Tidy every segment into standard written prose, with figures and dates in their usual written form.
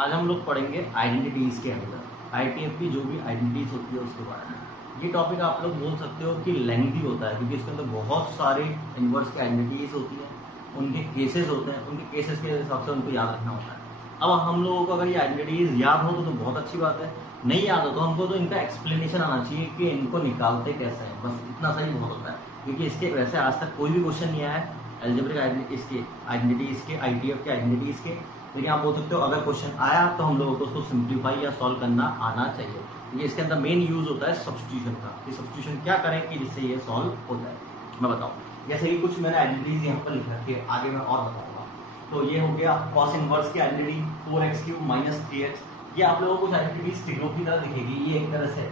आज हम लोग पढ़ेंगे आइडेंटिटीज के अंदर आईटीएफ की जो भी आइडेंटिटीज होती है उसके बारे में। ये टॉपिक आप लोग बोल सकते हो कि लेंथी होता है क्योंकि इसके अंदर बहुत सारे इनवर्स की आइडेंटिटीज होती है, उनके केसेस होते हैं, उनके केसेस के हिसाब से उनको याद रखना होता है। अब हम लोगों को अगर ये आइडेंटिटीज याद हो तो बहुत अच्छी बात है, नहीं याद हो तो हमको तो इनका एक्सप्लेनेशन आना चाहिए कि इनको निकालते कैसे हैं, बस इतना सा ही बहुत होता है। क्योंकि इसके वैसे आज तक कोई भी क्वेश्चन नहीं आया है अलजेब्रिक इसके आइडेंटिटीज के, आईटीएफ के आइडेंटिटीज के। लेकिन आप बोल सकते हो अगर क्वेश्चन आया तो हम लोगों को उसको सिंप्लीफाई या सॉल्व करना आना चाहिए। ये इसके अंदर मेन यूज होता है सब्स्टिट्यूशन का, कि सब्स्टिट्यूशन क्या करें कि जिससे ये सॉल्व होता है। मैं बताऊं, जैसे कि कुछ मैंने आइडेंटिटीज यहाँ पर लिख रखी है, आगे मैं और बताऊंगा। तो ये हो गया कॉस इनवर्स की आइडेंटिटी 4x³ माइनस 3x। ये आप लोगों को आइडेंटिटीज स्टिग्रो की तरह दिखेगी, ये एक तरह से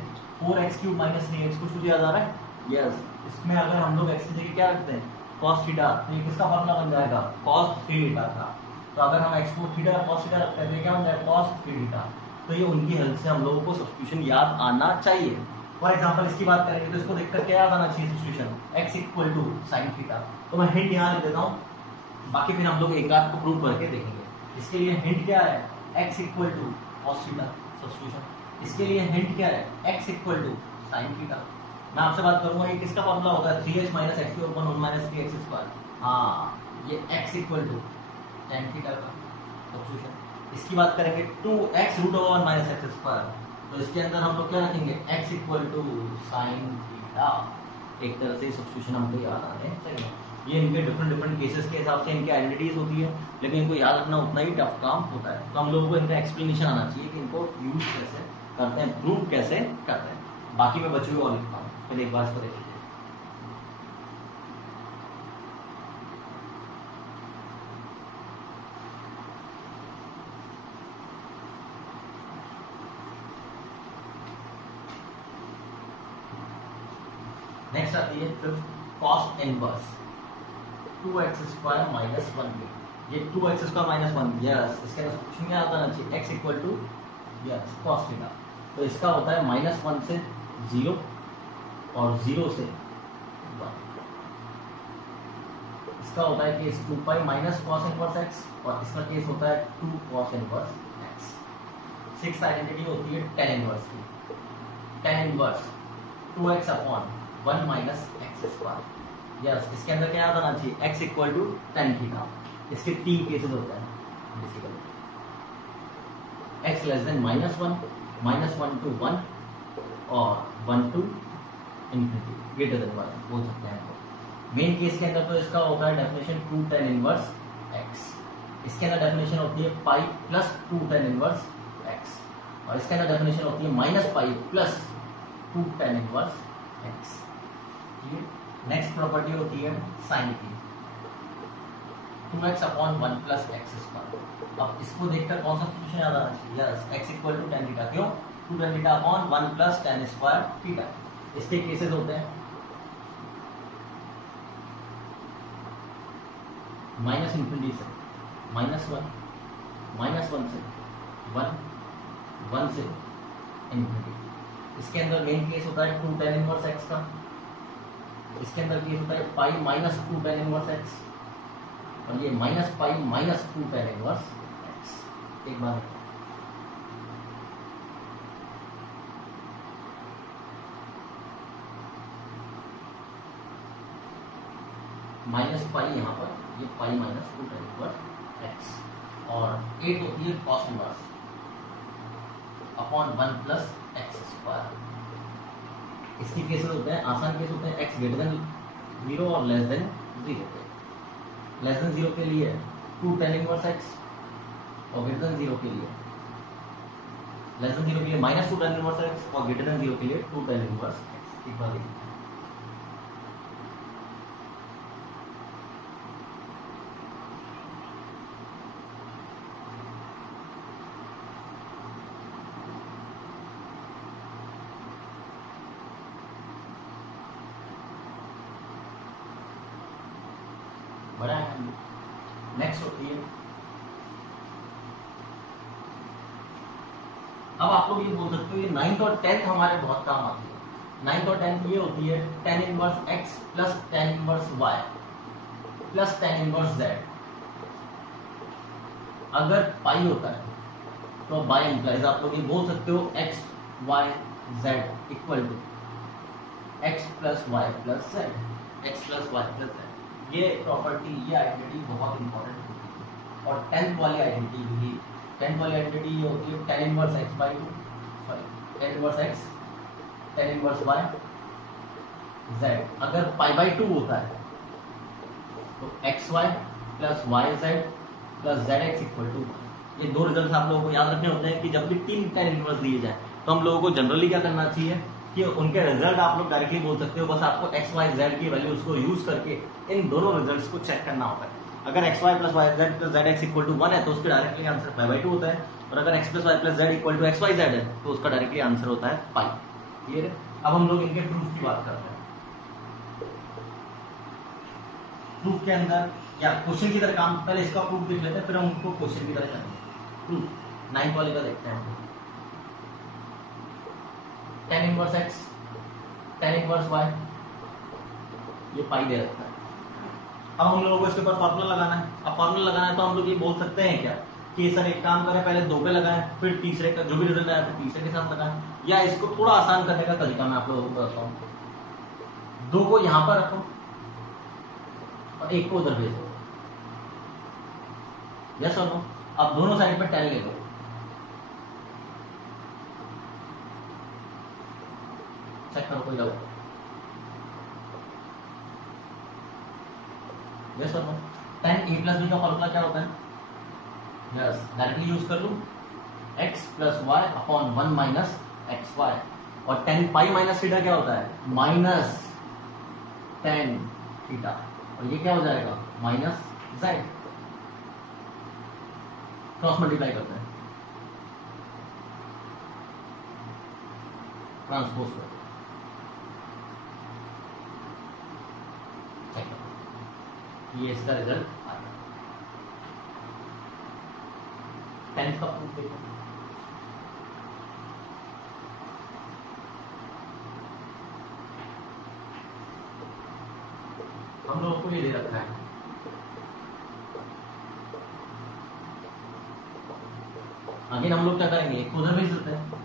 4x³ माइनस 3x। कुछ याद आ रहा है? यस, इसमें अगर हम लोग x की जगह क्या रखते हैं cos थीटा, तो ये किसका फॉर्मूला बन जाएगा cos 3 थीटा का। तो अगर हम x को थीटा cos थीटा रखते हैं तो क्या बन जाएगा cos 3 थीटा। तो ये उनकी हेल्प से हम लोगों को सब्स्टिट्यूशन याद आना चाहिए। फॉर एग्जांपल इसकी बात करेंगे तो इसको देखकर क्या याद आना चाहिए substitution x equal to sin theta. तो मैं हिंट यहाँ लिख देता हूँ, बाकी फिर हम लोग एक आध को प्रूव करके देखेंगे। इसके लिए हिंट क्या है x equal to cos theta substitution. इसके लिए हिंट क्या है x equal to sin theta. मैं आपसे बात करूंगा ये किसका फॉर्मूला होगा 3h माइनस एक्स के ऊपर 1 माइनस 3x स्क्वायर। हाँ, ये x equal to tan theta का सब्स्टिट्यूशन। इसकी बात करेंगे 2x root over 1 minus x square, तो इसके अंदर हम लोग क्या रखेंगे x equal to sin theta. एक तरह से सब्स्टिट्यूशन हमको याद आने चाहिए। ये इनके डिफरेंट केसेस के हिसाब से इनकी आइडेंटिटीज होती है, लेकिन इनको याद रखना उतना ही टफ काम होता है। तो हम लोगों को इनका एक्सप्लेनेशन आना चाहिए कि इनको यूज कैसे करते हैं, प्रूव कैसे करते हैं। बाकी मैं बच्चों को और लिखता हूँ, पहले एक बार इसको देखिए। नेक्स्ट आती है fifth cos inverse 2x² minus 1। ये 2x² माइनस 1, यस, इसके अंदर सब्स्टिट्यूशन क्या आता है x equal to yes cos theta. तो इसका होता है -1 से 0 और 0 से 1। इसका होता है case 2π minus cos inverse x और इसका केस होता है 2 cos inverse x। 6th identity होती है tan इनवर्स की। tan inverse 2x upon 1 minus x square. Yes, इसके अंदर क्या याद आना चाहिए x equal to tan theta. इसके 3 केसेस होते हैं basically, x less than -1, -1 to 1 और 1 to इंफिनिटी ग्रेटर देन 1 बोल सकते हैं। मेन केस के अंदर तो इसका होता है डेफिनेशन 2 tan इनवर्स x। इसके अंदर डेफिनेशन होती है pi plus 2 tan inverse x और इसके अंदर डेफिनेशन होती है -π plus 2 tan inverse x। Next property होती है साइन की 2x upon 1 plus x square. अब इसको देखकर कौन सा सब्स्टिट्यूशन याद आना चाहिए? Yes, x equal to tan theta. क्यों? 2 tan theta upon 1 plus tan square theta. इसके केसेस होते हैं माइनस इंफिनिटी से -1, -1 से 1, 1 से इंफिनिटी। इसके अंदर मेन केस होता है 2 tan इनवर्स x का। इसके अंदर केस होता है pi minus 2 tan inverse x और ये -π माइनस 2 tan इनवर्स x। एक बार -π यहाँ पर, ये π माइनस 2 tan इनवर्स x और 8 होती है cos inverse upon 1 plus x square. इसके केसेस होते हैं आसान केस होते हैं x ग्रेटर देन 0 और लेस देन 0 पे। लेस देन 0 के लिए 2 tan इनवर्स x और ग्रेटर देन 0 के लिए लेस देन 0 के लिए -2 tan इनवर्स x और ग्रेटर देन 0 के लिए 2 tan इनवर्स x। एक बार देखिए, बड़ा है। नेक्स्ट होती है, अब आप लोग ये बोल सकते हो ये 9th और 10th हमारे बहुत काम आती है। 9th और 10th ये होती है tan inverse x plus tan inverse y plus tan inverse z। अगर पाई होता है तो बाय एम्प्लाइज आप लोग ये बोल सकते हो x y z equal to x plus y plus z, x plus y plus z. ये प्रॉपर्टी, ये आइडेंटिटी बहुत इंपॉर्टेंट होती है। और 10th वाली आइडेंटिटी भी, 10th वाली आइडेंटिटी ये होती है tan inverse x by two, sorry tan inverse x tan inverse y z। अगर पाई बाई 2 होता है तो x y plus y z plus z x equal to. ये दो रिजल्ट आप लोगों को याद रखने होते हैं कि जब भी 3 tan इनवर्स दिए जाए तो हम लोगों को जनरली क्या करना चाहिए कि उनके रिजल्ट आप लोग डायरेक्टली बोल सकते हो, बस आपको एक्स वाई जेड की वैल्यूज को यूज करके इन दोनों रिजल्ट्स को चेक करना होता है। अगर x y plus y z plus z x equal to 1 है तो उसका डायरेक्टली आंसर पाई बाई 2 होता है, और अगर x plus y plus z equal to x y z है तो उसका डायरेक्टली आंसर होता है पाई। क्लियर है? अब हम लोग इनके प्रूफ की बात करते हैं। प्रूफ के अंदर या क्वेश्चन की तरह काम, पहले इसका प्रूफ देख लेते हैं फिर हम उनको क्वेश्चन की तरह करेंगे। प्रूफ 9th वाले का देखते हैं हम। tan inverse x tan inverse y, ये पाई दे रखा है। अब हम लोगों को इसके ऊपर फॉर्मूला लगाना है। अब फॉर्मूला लगाना है तो हम लोग ये बोल सकते हैं क्या कि सर एक काम करें, पहले 2 पे लगाएं फिर तीसरे का जो भी रिजल्ट आया फिर तीसरे के साथ लगाएं, या इसको थोड़ा आसान करने का तरीका मैं आप लोगों को बताता हूं। 2 को यहां पर रखो और 1 को उधर भेजो। यस और नो? अब दोनों साइड पर tan ले लो। चेक करो कोई डाउट? यस और no? tan a plus b का फॉर्मूला क्या होता है? यस, डायरेक्टली यूज कर लूं x plus y upon 1 minus x y, और tan पाई माइनस थीटा क्या होता है? माइनस tan थीटा, और ये क्या हो जाएगा? Minus z। क्रॉस मल्टीप्लाई करते हैं, ट्रांसपोज करते हैं। ये इसका रिजल्ट आएगा। 10th का प्रूफ देखो। हम लोगों को ये दे रखा है आगे हम लोग क्या करेंगे, एक उधर भेज देते हैं।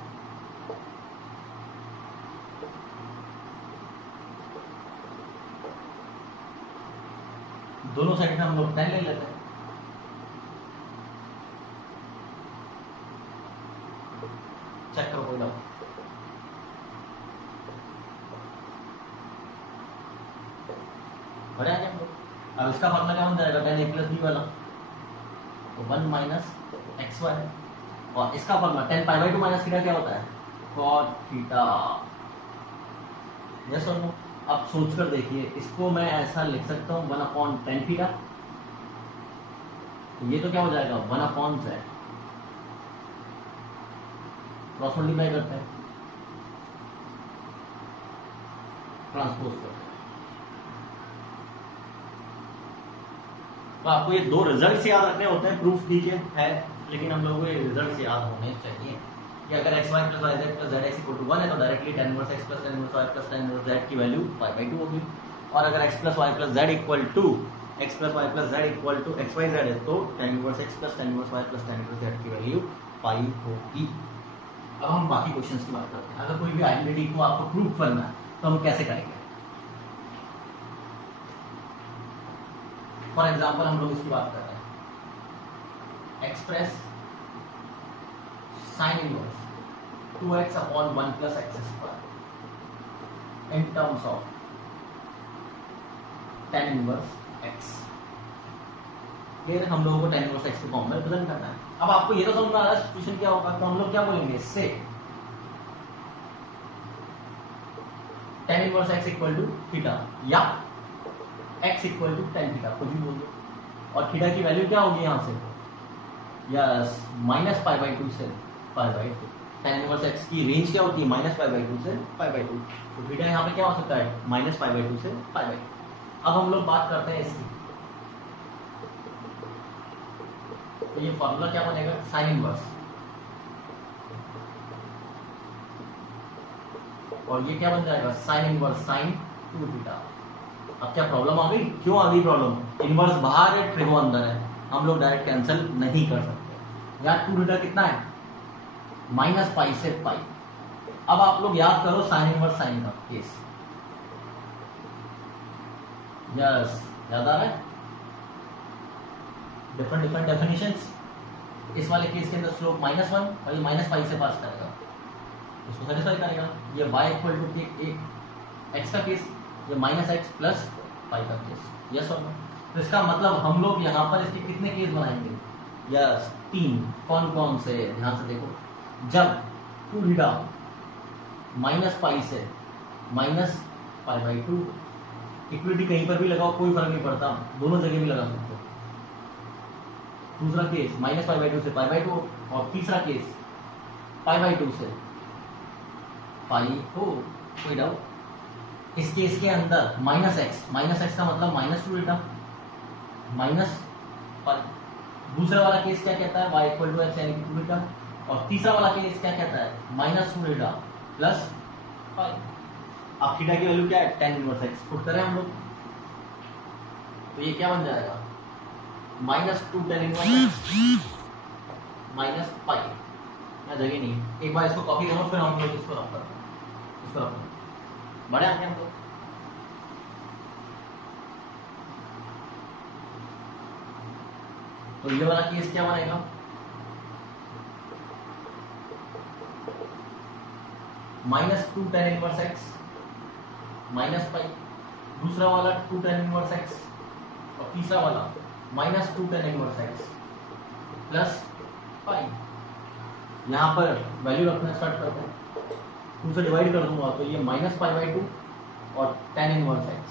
दोनों साइड में हम लोग tan ले लेते हैं। चेक करो कोई डाउट? बढ़िया क्या? अब इसका फॉर्मूला क्या बन जाएगा? tan a प्लस b वाला, तो 1 माइनस एक्स वाई, और इसका formula tan pi by 2 minus theta क्या होता है? cot theta. यस और नो? अब सोचकर देखिए, इसको मैं ऐसा लिख सकता हूं 1 अपॉन tan थीटा, ये तो क्या हो जाएगा? 1 अपॉन z। क्रॉस मल्टीप्लाई करते हैं, ट्रांसपोज करते हैं। तो आपको ये दो रिजल्ट्स याद रखने होते हैं। प्रूफ दीजिए है, लेकिन हम लोगों को ये रिजल्ट्स याद होने चाहिए कि अगर x y plus y z plus z x equal to 1 है तो directly tan inverse x plus tan inverse y plus tan inverse z की वैल्यू पाई बाई 2 होगी। और अगर x plus y plus z equal to x plus y plus z equal to x y z है तो tan inverse x plus tan inverse y plus tan inverse z की value पाई होगी। अब हम बाकी क्वेश्चंस की बात करते हैं। अगर कोई भी आइडेंटिटी को आपको प्रूव करना है तो हम कैसे करेंगे? फॉर एग्जाम्पल हम लोग इसकी बात कर रहे हैं, express sine inverse 2x upon 1 plus x square in terms of tan inverse x। फिर हम लोगों को tan इनवर्स x के फॉर्म में रिप्रेजेंट करना है। अब आपको ये तो समझ में आ रहा है सिचुएशन क्या होगा, तो हम लोग क्या बोलेंगे इससे, tan inverse x equal to theta या x equal to tan theta, कुछ भी बोलिए, और थीटा की वैल्यू क्या होगी यहाँ से? यस, माइनस पाई बाई 2 से पाई बाई 2। tan इनवर्स x की रेंज क्या होती है? माइनस पाई बाई 2 से पाई बाई 2, तो थीटा यहाँ पे क्या हो सकता है? माइनस पाई बाई 2 से पाई बाई 2। अब हम लोग बात करते हैं इसकी, तो ये फॉर्मूला क्या बनेगा? साइन इनवर्स, और ये क्या बन जाएगा? Sine inverse sine 2 theta. अब क्या प्रॉब्लम आ गई? क्यों आ गई प्रॉब्लम? इनवर्स बाहर है, ट्रिगो अंदर है, हम लोग डायरेक्ट कैंसिल नहीं कर सकते। यार 2 थीटा कितना है? माइनस पाई से पाई। अब आप लोग याद करो साइन इनवर्स साइन का केस। यस, याद आ रहा है? Different different definitions. इस वाले केस के अंदर स्लोप -1 और ये माइनस पाई से पास करेगा, उसको सेटिस्फाई करेगा। ये y इक्वल टू एक्स का केस, ये -x प्लस पाई का केस। यस और नो? तो इसका मतलब हम लोग यहाँ पर इसके कितने केस बनाएंगे? यस, 3। कौन कौन से? ध्यान से देखो। जब 2 थीटा माइनस पाई से माइनस पाई बाई 2, इक्विलिटी कहीं पर भी लगाओ कोई फर्क नहीं पड़ता, दोनों जगह भी लगा सकते हो। दूसरा केस माइनस पाई बाई 2 से पाई बाई 2, और तीसरा केस पाई बाई 2 से पाई हो। कोई डाउट? इस केस के अंदर -x का मतलब -2 थीटा माइनस पाई। दूसरा वाला केस क्या कहता है? y इक्वल टू x यानी कि 2 थीटा। और तीसरा वाला केस क्या कहता है? -2 थीटा प्लस पाई। अब थीटा की वैल्यू क्या है? tan इनवर्स x पुट करें हम लोग, तो ये क्या बन जाएगा? -2 tan इनवर्स x माइनस पाई। यहाँ जगह नहीं है, एक बार इसको कॉपी करो फिर हम लोग इसको रख करते हैं, इसको रख करते बड़े आगे हम लोग। तो ये वाला केस क्या बनेगा? -2 tan इनवर्स x माइनस पाई। दूसरा वाला 2 tan इनवर्स x और तीसरा वाला -2 tan inverse x plus pi. यहां पर वैल्यू रखना स्टार्ट करते हैं। 2 से डिवाइड कर दूंगा तो ये -π/2 और tan इनवर्स x,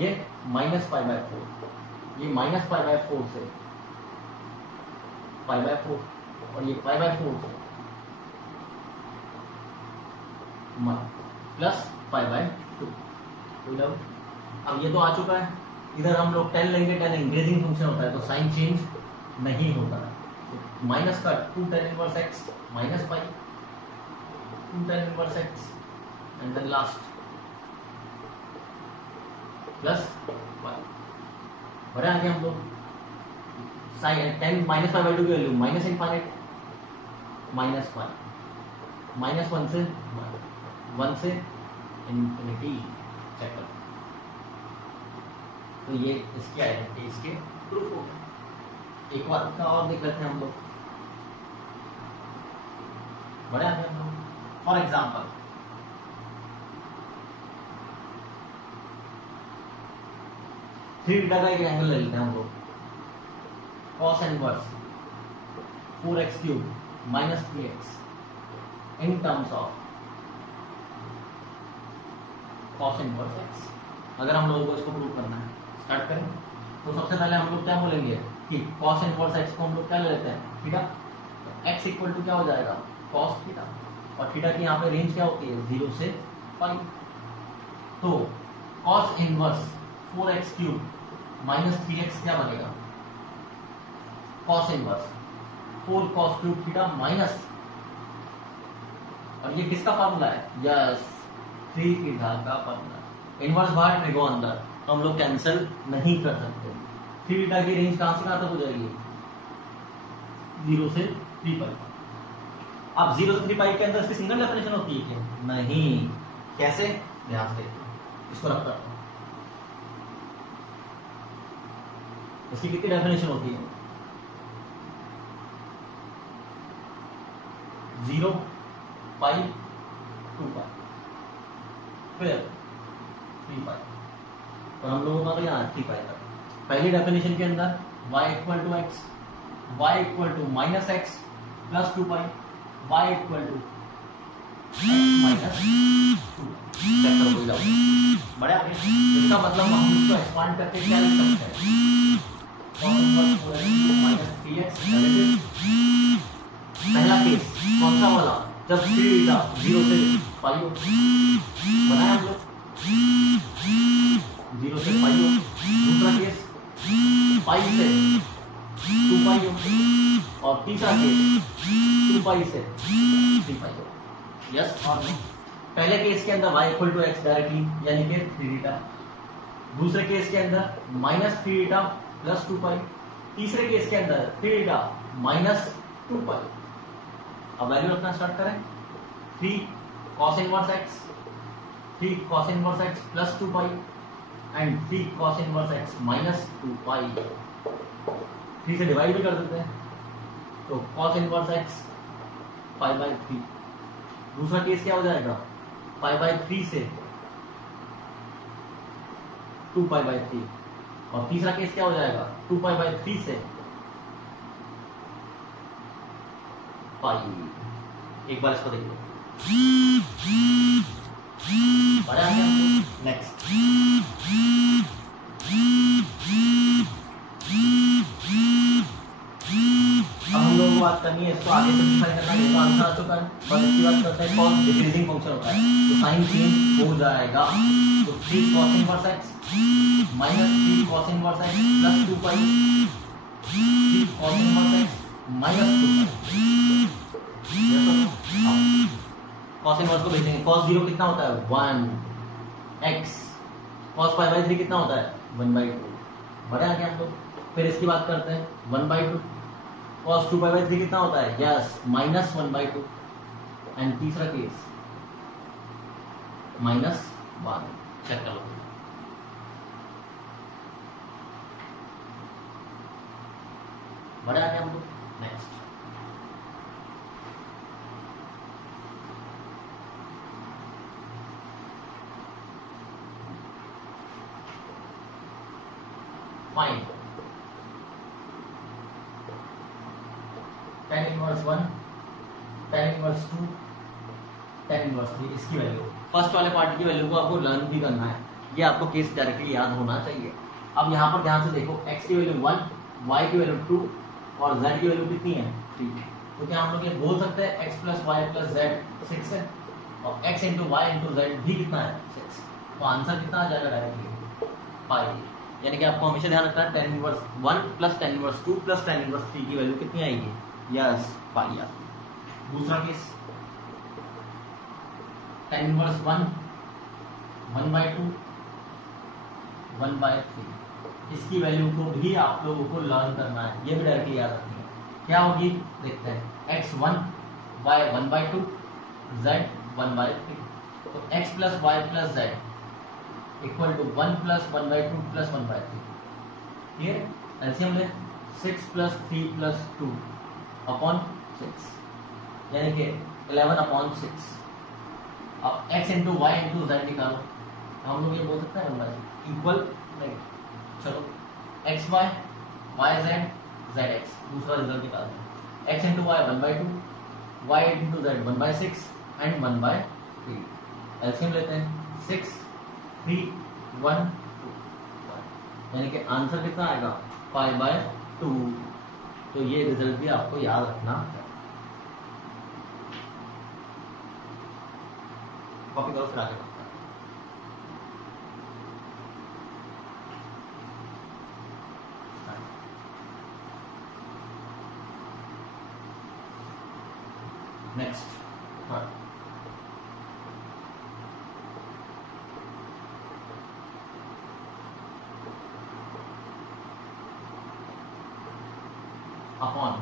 ये -π/4, ये -π/4 से π/4 और ये π/4 से प्लस π/2। अब ये तो आ चुका है। इधर हम लोग tan लेंगे, tan इंक्रीजिंग फंक्शन होता है तो साइन चेंज नहीं होता है। तो माइनस का 2 tan inverse x minus pi 2 tan inverse x and then last plus pi. बड़े आगे हम लोग साइन tan -π/2 की वैल्यू -∞ माइनस पाई, -1 से 1 से इन्फिनिटी। चेक करो, तो ये इसकी आइडेंटिटी, इसके प्रूफ हो गए। एक बार का और देख लेते हैं हम लोग, बड़े आगे हम लोग। फॉर एग्जाम्पल थ्री थीटा का एक एंगल ले लेते हैं हम लोग। cos inverse 4x³ - 3x in terms of cos inverse x। अगर हम लोगों को इसको प्रूव करना है, स्टार्ट करें तो सबसे पहले हम लोग क्या बोलेंगे कि cos इनवर्स x को हम लोग क्या ले लेते हैं? थीटा। x इक्वल टू क्या हो जाएगा? cos theta. और थीटा की यहाँ पे रेंज क्या होती है? 0 से पाई। तो cos इनवर्स 4x³ - 3x क्या बनेगा? cos inverse 4 cos³ theta minus, और ये किसका फार्मूला है? यस, 3 थीटा का फार्मूला। इनवर्स बाहर, ट्रिगो अंदर, तो हम लोग कैंसिल नहीं कर सकते। 3 थीटा की रेंज कहां से कहां तक हो जाएगी? 0 से 3 पाई। अब 0 से 3 पाई के अंदर इसकी सिंगल डेफिनेशन होती है क्या? नहीं। कैसे? ध्यान से देखिए, इसको रखता हूं। इसकी कितनी डेफिनेशन होती है? 0 पाई 2 पाई फिर 3 पाई। तो हम लोगों का तो यहाँ 3 पाई तक। पहली डेफिनेशन के अंदर y equal to x, y equal to -x plus 2 pi, y equal to x - 2। Chapter हो जाओ बड़े आगे। इसका मतलब हम इसको एक्सपांड करके क्या लिख सकते हैं? cos inverse 4x - 3x relative. पहला केस कौन सा वाला? जब 3 थीटा 0 से पाई हो, बनाया हम लोग 0 से पाई हो। दूसरा केस पाई से 2 पाई हो, और तीसरा केस 2 पाई से 3 पाई हो। यस और नो? पहले केस के अंदर y equal to x directly यानी कि 3 थीटा। दूसरे केस के अंदर -3 थीटा प्लस 2 पाई। तीसरे केस के अंदर 3 थीटा -2 पाई। अब वैल्यू रखना स्टार्ट करें। 3 cos inverse x, 3 cos inverse x plus 2 pi and 3 cos inverse x minus 2 पाई। 3 से डिवाइड भी कर देते हैं, तो cos inverse x pi by 3। दूसरा केस क्या हो जाएगा, पाई बाई 3 से 2 पाई बाई 3। और तीसरा केस क्या हो जाएगा, 2 पाई बाई 3 से पाई। एक बार इसको देखिए, नेक्स्ट अब हम लोगों को बात करनी है, इसको आगे सिंपलीफाई करना है, तो आंसर आ चुका है। और इसकी बात करते हैं कॉस डिक्रीजिंग फंक्शन होता है, तो साइन चेंज हो जाएगा। तो 3 cos inverse x minus 3 cos inverse x plus 2 पाई, 3 cos इनवर्स x माइनस 2 पाई। cos इनवर्स को भेजेंगे, cos 0 कितना होता है 1 x, cos पाई बाई 3 कितना होता है 1/2। बढ़े आगे हम लोग, फिर इसकी बात करते हैं 1/2। cos 2 पाई बाई 3 कितना होता है, यस माइनस 1/2। एंड तीसरा केस माइनस 1। चेक कर लो। बढ़े आगे हम लोग, next fine tan inverse 1, tan inverse 2, tan inverse 3, इसकी वैल्यू, फर्स्ट वाले पार्ट की वैल्यू को आपको लर्न भी करना है, ये आपको केस डायरेक्टली याद होना चाहिए। अब यहाँ पर ध्यान से देखो, x की वैल्यू 1, y की वैल्यू 2 और z की वैल्यू कितनी है 3। तो क्या हम लोग ये बोल सकते हैं x plus y plus z 6 है, और x into y into z भी कितना है 6। तो आंसर कितना आ जाएगा डायरेक्टली पाई। यानी कि आपको हमेशा ध्यान रखना है tan inverse 1 plus tan inverse 2 plus tan inverse 3 की वैल्यू कितनी आएगी, यस पाई। दूसरा केस tan इनवर्स 1 1/2 1/3, इसकी वैल्यू को भी आप लोगों को लर्न करना है, ये भी डायरेक्टली याद रखनी है। क्या होगी देखते हैं, x1 y 1/2 z 1/3। तो x plus y plus z equal to 1 plus 1/2 plus 1/3। Clear, LCM ले 6 प्लस 3 प्लस 2 अपॉन 6, यानी कि 11 अपॉन 6। अब x into y into z निकालो, हम लोग ये बोल सकते हैं 1/3 इक्वल नहीं, चलो x y y z z x, दूसरा रिजल्ट निकालते हैं। x into y 1/2, y into z 1/6 and 1/3। LCM लेते हैं 6 3 1 2 1, यानी कि आंसर कितना आएगा 5/2। तो ये रिजल्ट भी आपको याद रखना है। कॉपी करो फिर आगे। नेक्स्ट अपॉन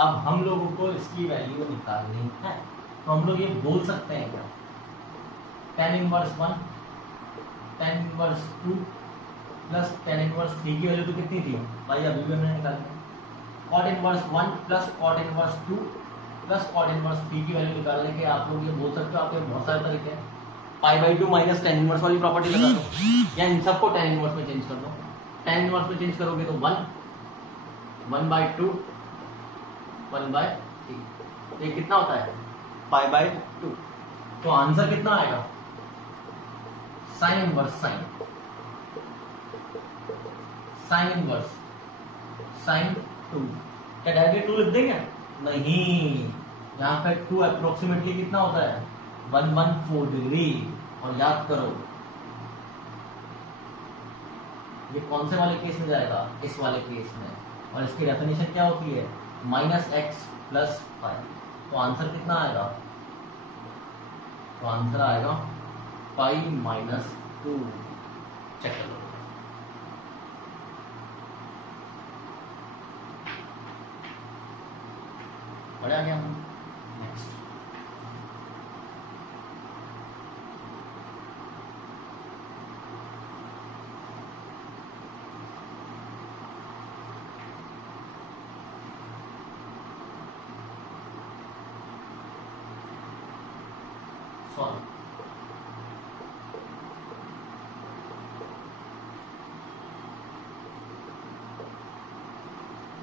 अब हम लोगों को इसकी वैल्यू निकालनी है, तो हम लोग ये बोल सकते हैं क्या, tan inverse 1 tan inverse 2 plus tan inverse 3 की वैल्यू तो कितनी थी भाई, अभी भी हमने निकाली। cot inverse 1 plus cot inverse 2 plus cot inverse 3 की वैल्यू निकालने के आप लोग ये बोल सकते हो, आपके बहुत सारे तरीके हैं। पाई/2 माइनस tan इनवर्स वाली प्रॉपर्टी लगा दो, या इन सबको tan इनवर्स में चेंज कर दो। tan इनवर्स में चेंज करोगे तो 1 1/2 1/3, ये कितना होता है पाई/2। तो आंसर कितना आएगा sine inverse sine inverse sine 2। क्या डायरेक्टली 2 लिख देंगे, नहीं, यहाँ पे 2 अप्रोक्सीमेटली कितना होता है 114 डिग्री। और याद करो ये कौन से वाले केस में जाएगा, इस वाले केस में, और इसकी डेफिनेशन क्या होती है -x + 5। तो आंसर कितना आएगा, तो आंसर आएगा पाई माइनस 2। चेक कर लो। बड़े आ गया हम। Next solve.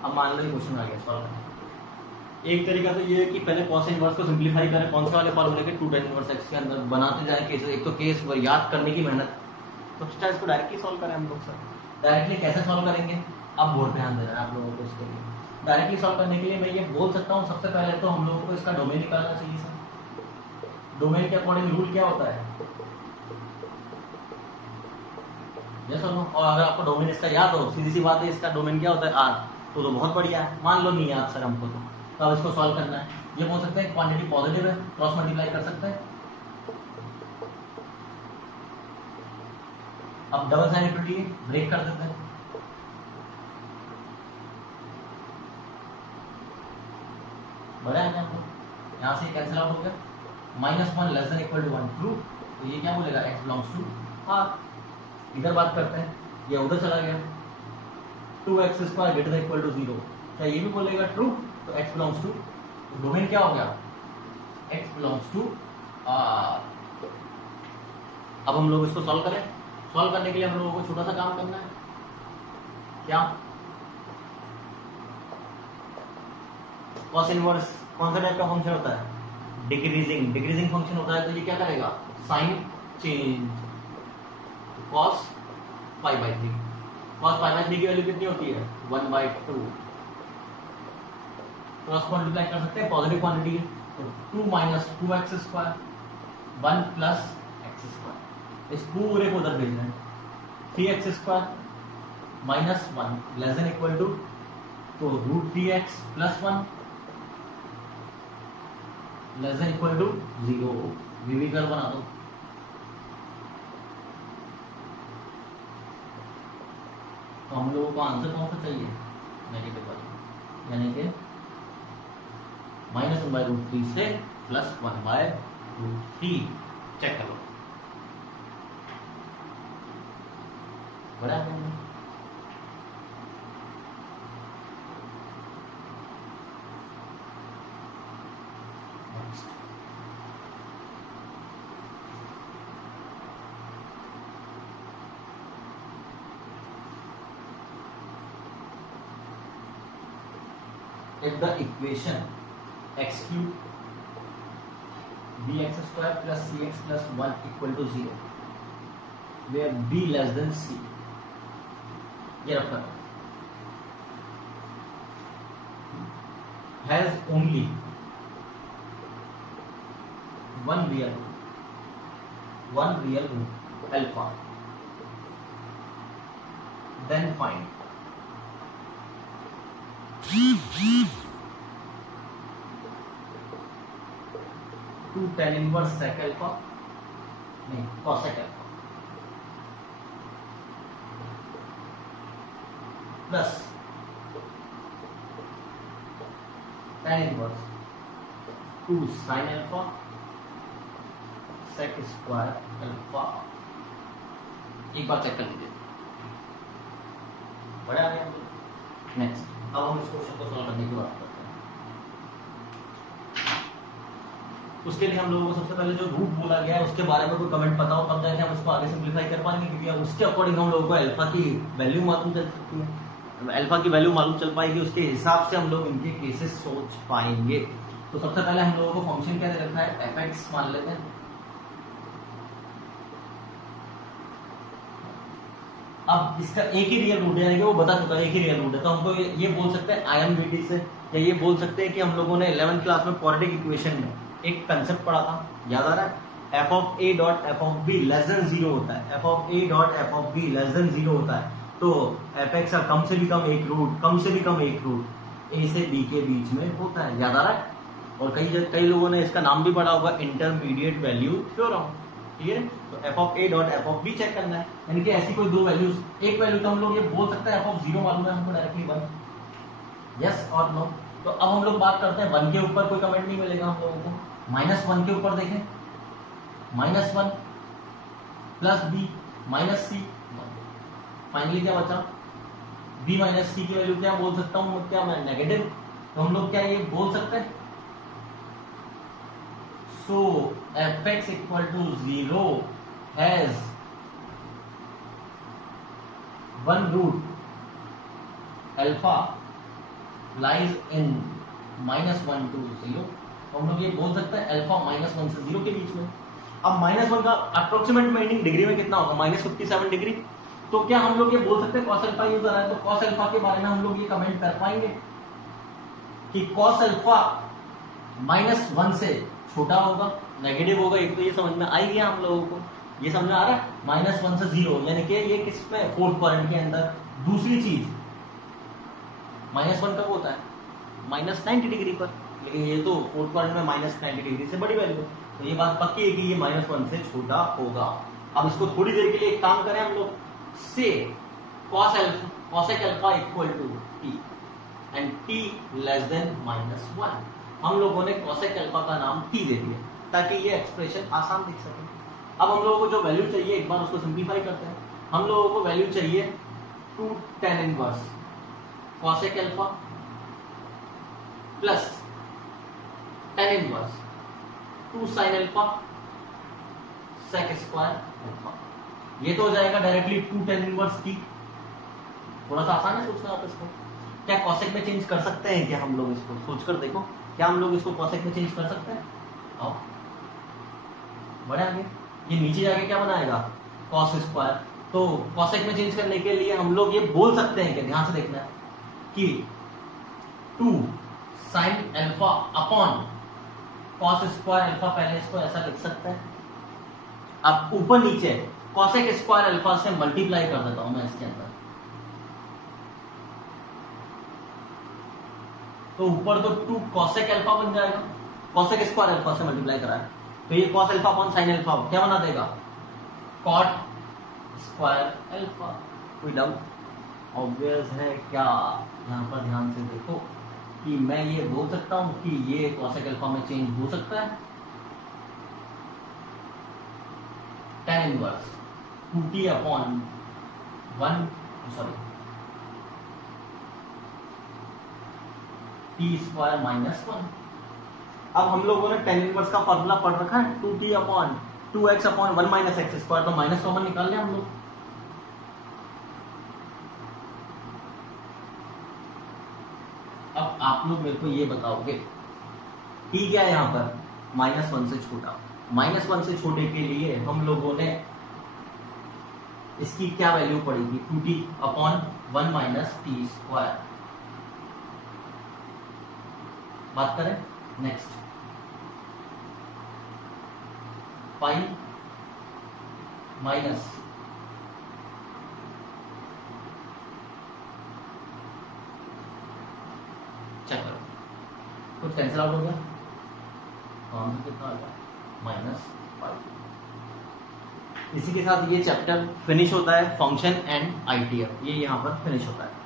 अब मान लो ये क्वेश्चन आ गया सॉल्व करने। एक तरीका तो ये है कि पहले कॉस इनवर्स को सिंपलीफाई करें कौन सा वाले फॉर्मूले के 2 tan इनवर्स x के अंदर बनाते जाए केसेस। एक तो केस याद करने की मेहनत, तो स्टार इसको डायरेक्टली सॉल्व करें हम लोग। सर डायरेक्टली कैसे सॉल्व करेंगे अब बहुत ध्यान देना है आप लोगों को। इसके लिए डायरेक्टली सॉल्व करने के लिए मैं ये बोल सकता हूँ, सबसे पहले तो हम लोगों को इसका डोमेन निकालना चाहिए। सर डोमेन के अकॉर्डिंग रूल क्या होता है, ये सुनो। और अगर आपको डोमेन इसका याद हो, सीधी सी बात है, इसका डोमेन क्या होता है आर, तो बहुत बढ़िया है। मान लो नहीं याद सर हमको, तो अब इसको सॉल्व करना है। ये बोल सकते हैं क्वांटिटी पॉजिटिव है, क्रॉस मल्टीप्लाई कर सकते हैं। अब डबल साइन इक्विटी ब्रेक कर देते हैं। बड़ा है हमको, यहां से कैंसिल आउट हो गया। -1 less than equal to 1 true, तो ये क्या बोलेगा x बिलोंग्स टू आर। इधर बात करते हैं, ये उधर चला गया। 2x² greater than equal to 0, क्या ये भी बोलेगा ट्रू, तो x बिलोंग्स टू, डोमेन क्या हो गया x बिलोंग्स टू आर। अब हम लोग इसको सॉल्व करें। सॉल्व करने के लिए हम लोगों को छोटा सा काम करना है। क्या कॉस इनवर्स कौन सा टाइप का फंक्शन होता है, डिक्रीजिंग। डिक्रीजिंग फंक्शन होता है, तो ये क्या करेगा साइन चेंज कॉस π/3। कॉस π/3 की वैल्यू कितनी होती है 1/2। क्रॉस मल्टीप्लाई कर सकते हैं, पॉजिटिव क्वांटिटी है, तो 2 - 2x², 1 + x²। इस पूरे को उधर भेजना है। 3x² - 1 less than equal to, तो √3x + 1 less than equal to 0। Wavy curve बना दो। तो हम लोगों को आंसर कौन सा चाहिए, नेगेटिव वाला, यानी कि -1/√3 से +1/√3। चेक करो। बड़ा है। If the equation x³ bx² + cx + 1 = 0, where b less than c, ये रखा has only one real root alpha, then find 2 tan inverse sec alpha, नहीं cosec alpha, plus tan inverse 2 sin alpha sec square alpha। एक बार check कर लीजिए। बड़ा आ गया। Next अब हम इस क्वेश्चन को सॉल्व करने की बात करते हैं। उसके लिए हम लोगों को सबसे पहले जो रूट बोला गया है उसके बारे में कोई कमेंट पता हो, तब जाके हम उसको आगे सिंपलीफाई कर पाएंगे, क्योंकि उसके अकॉर्डिंग हम लोगों को अल्फा की वैल्यू मालूम चल सकती है। अल्फा की वैल्यू मालूम चल पाएगी, उसके हिसाब से हम लोग इनके केसेस सोच पाएंगे। तो सबसे पहले हम लोगों को फंक्शन क्या दे रखा है, fx मान लेते हैं। अब इसका एक ही रियल रूट है, यानी कि वो बता चुका है एक ही रियल रूट है, तो हमको ये बोल सकते हैं IMVT से, या ये बोल सकते हैं कि हम लोगों ने 11th क्लास में क्वाड्रेटिक इक्वेशन में एक कंसेप्ट पढ़ा था, याद आ रहा है, f(a)(f)(b) < 0 होता है। f(a)(f)(b) < 0 होता है, तो fx का कम से भी कम एक रूट a से b के बीच में होता है, याद आ रहा है। और कई लोगों ने इसका नाम भी पढ़ा होगा, इंटरमीडिएट वैल्यू थ्योरम। ठीक है। तो f of a dot f of b check करना है, यानी कि ऐसी कोई दो वैल्यूज, एक वैल्यू तो हम लोग ये बोल सकते हैं एफ ऑफ जीरो मालूम है हमको डायरेक्टली 1, यस और नो। तो अब हम लोग बात करते हैं 1 के ऊपर कोई कमेंट नहीं मिलेगा हम लोगों को। -1 के ऊपर देखें, -1 प्लस बी माइनस सी, फाइनली क्या बचा, b माइनस सी की वैल्यू क्या बोल सकता हूं, क्या मैं नेगेटिव, तो हम लोग क्या ये बोल सकते हैं, so F X equal to 0 has 1 root alpha lies in -1 to 0। तो हम लोग ये बोल सकते हैं अल्फा -1 से 0 के बीच में। अब -1 का अप्रोक्सीमेट मीनिंग डिग्री में कितना होगा, -57 डिग्री। तो क्या हम लोग ये बोल सकते हैं कॉस अल्फा यूज आ रहा है, तो कॉस अल्फा के बारे में हम लोग ये कमेंट कर पाएंगे कि कॉस अल्फा -1 से छोटा होगा, नेगेटिव होगा। एक तो ये समझ में आ ही गया हम लोगों को, ये समझ में आ रहा है, -1 से 0 यानी कि ये किस में, फोर्थ क्वाड्रेंट के अंदर। दूसरी चीज -1 कब होता है, -90 डिग्री पर, लेकिन ये तो फोर्थ क्वाड्रेंट में -90 डिग्री से बड़ी वैल्यू, तो ये बात पक्की है कि ये -1 से छोटा होगा। अब इसको थोड़ी देर के लिए एक काम करें हम लोग, से cosec alpha equal to t and t less than -1। हम लोगों ने cosec अल्फा का नाम t दे दिया ताकि ये एक्सप्रेशन आसान दिख सके। अब हम लोगों को जो वैल्यू चाहिए, एक बार उसको सिंप्लीफाई करते हैं। हम लोगों को वैल्यू चाहिए 2 tan inverse cosec alpha plus tan inverse 2 sin alpha sec square alpha. ये तो हो जाएगा डायरेक्टली 2 tan इनवर्स t। थोड़ा सा आसान है सोचना आप इसको। क्या cosec में चेंज कर सकते हैं क्या हम लोग, इसको सोचकर देखो, क्या हम लोग इसको cosec में चेंज कर सकते हैं? आओ बढ़े आगे। ये नीचे जाके क्या बनाएगा, cos स्क्वायर। तो cosec में चेंज करने के लिए हम लोग ये बोल सकते हैं कि, ध्यान से देखना है कि 2 sin alpha upon cos square alpha, पहले इसको ऐसा लिख सकते हैं। अब ऊपर नीचे cosec स्क्वायर अल्फा से मल्टीप्लाई कर देता हूं मैं इसके अंदर, तो ऊपर तो 2 cosec अल्फा बन जाएगा, cosec स्क्वायर अल्फा से मल्टीप्लाई करा है, तो ये cos alpha upon sin alpha क्या बना देगा, cot स्क्वायर अल्फा। कोई डाउट? ऑब्वियस है क्या? यहां पर ध्यान से देखो कि मैं ये बोल सकता हूं कि ये cosec अल्फा में चेंज हो सकता है, tan inverse 2t upon 1 sorry t square -1। अब हम लोगों ने tan इनवर्स का फॉर्मूला पढ़ रखा है, 2t upon 2x upon 1 minus x square, तो माइनस कॉमन निकाल लिया हम लोग। अब आप लोग मेरे को ये बताओगे t क्या है यहाँ पर, -1 से छोटा। -1 से छोटे के लिए हम लोगों ने इसकी क्या वैल्यू पड़ेगी, 2t upon 1 minus T square. बात करें नेक्स्ट, पाई माइनस चेक करो, कुछ कैंसिल आउट हो गया, आंसर कितना आ गया, -5। इसी के साथ ये चैप्टर फिनिश होता है, फंक्शन एंड आईटीएफ, ये यहाँ पर फिनिश होता है।